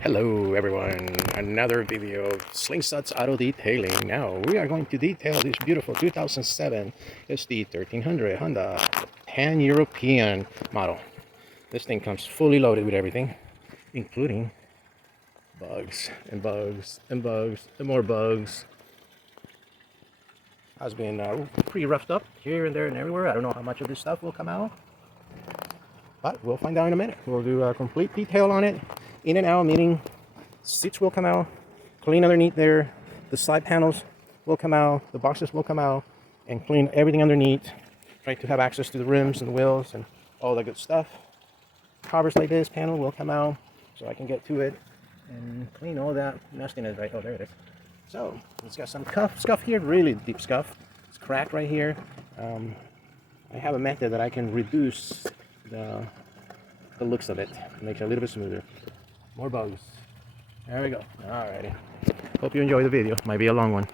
Hello everyone, another video of Slingshot's Auto Detailing. Now we are going to detail this beautiful 2007 ST1300 Honda Pan-European model. This thing comes fully loaded with everything, including bugs and bugs and bugs and more bugs. Has been pretty roughed up here and there and everywhere. I don't know how much of this stuff will come out, but we'll find out in a minute. We'll do a complete detail on it, in and out, meaning seats will come out, clean underneath there, the side panels will come out, the boxes will come out, and clean everything underneath. Try to have access to the rims and the wheels and all that good stuff. Covers like this panel will come out, so I can get to it and clean all that nastiness. Right, oh there it is. So it's got some scuff here, really deep scuff. It's cracked right here. I have a method that I can reduce the looks of it, make it a little bit smoother. More bugs. There we go. Alrighty. Hope you enjoy the video. Might be a long one.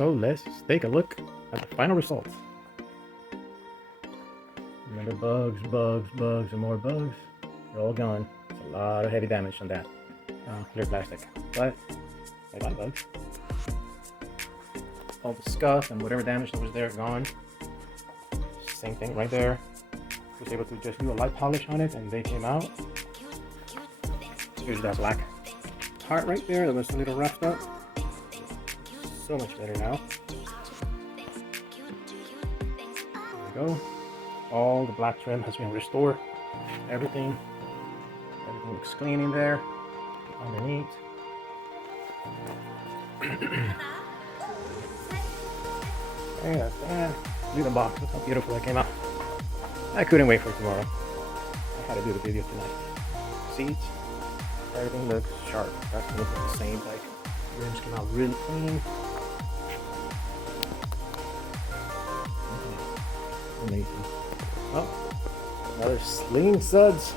So let's take a look at the final results. Remember, bugs, and more bugs. They're all gone. It's a lot of heavy damage on that clear plastic. But I got bugs. All the scuff and whatever damage that was there gone. Same thing right there. Was able to just do a light polish on it and they came out. Here's that black part right there that was a little roughed up. So much better now. There we go. All the black trim has been restored. Everything looks clean in there. Underneath. There, that's that. Look at the box. Look how beautiful that came out. I couldn't wait for tomorrow. I had to do the video tonight. Seats. Everything looks sharp. That's looking the same. Like, rims came out really clean. Amazing. Oh, another Sling Suds.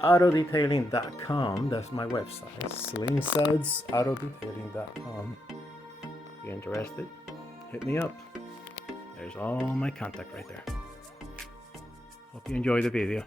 Autodetailing.com. That's my website. Slingsuds.autodetailing.com. If you're interested, hit me up. There's all my contact right there. Hope you enjoy the video.